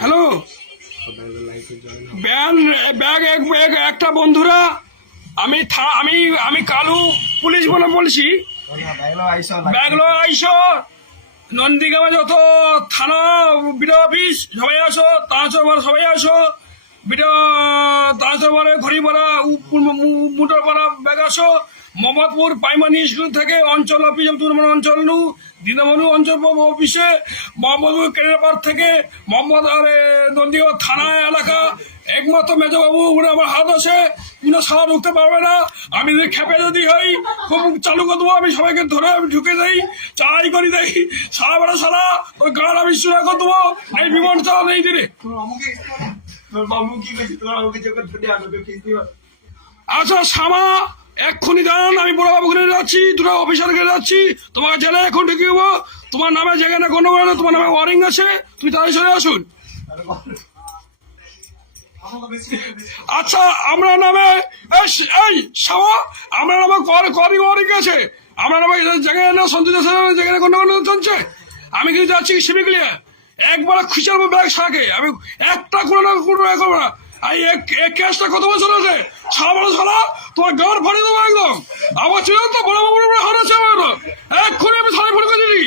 Hello bag একটা বন্ধুরা আমি আমি আমি কালু পুলিশ বলে বলছি। ব্যাগলো আইসো নন্দীগ্রামে যত থানা বিডিও অফিস সবাই আসো, তাঁচরপাড়া সবাই আসো, বিডিও তাঁচরপাড়া ঘড়িপাড়া মুটোপাড়া ব্যাগ আসো, মোহাম্মদপুর প্রাইমারি স্কুল থেকে অঞ্চল অফিস অঞ্চল দীনবন্ধু অঞ্চল অফিসে, মোহাম্মদপুর কেরারপাড় থেকে মোহাম্মদ নন্দীগ্রাম থানা এলাকা একমাত্র মেজবাবু উনি আমার হাত আছে, উনি সারা ঢুকতে পারবে না। আমি যদি খেপে যদি হই খুব চালু করে দেবো, আমি সবাইকে ধরে আমি ঢুকে দেই, চাই করে দেই, সারা বেড়া সারা ওই গান আমি শুরু করে দেবো। এই বিমান চালা নেই দিনে। আচ্ছা শ্যামা এক্ষুনি দাঁড়ান, আমি বড় বাবুকে যাচ্ছি, দুটো অফিসারকে যাচ্ছি, তোমাকে জেলে এখন ঢুকে দেবো। তোমার নামে যেখানে কোনো তোমার নামে ওয়ারিং আছে, তুমি তাড়াতাড়ি চলে আসুন। আচ্ছা আমরা নামে এই শ্যামা আমরা নামে করি ওয়ারিং আছে, আমরা নামে যেখানে না সন্তোষ যেখানে কোনো চলছে, আমি কিন্তু যাচ্ছি সিভিক্লিয়ার একবার খুঁচাবো ব্যাগ সাকে, আমি একটা কোনো না কোনো করবো না। এই কেসটা কত বছর আছে, ছাড়া তোমার গান ফাড়িয়ে দেবো একদম। আমার ছিল তো বড় বাবুর হার আছে আমার, এক্ষুনি আমি সাড়ে ফোন করে দিই।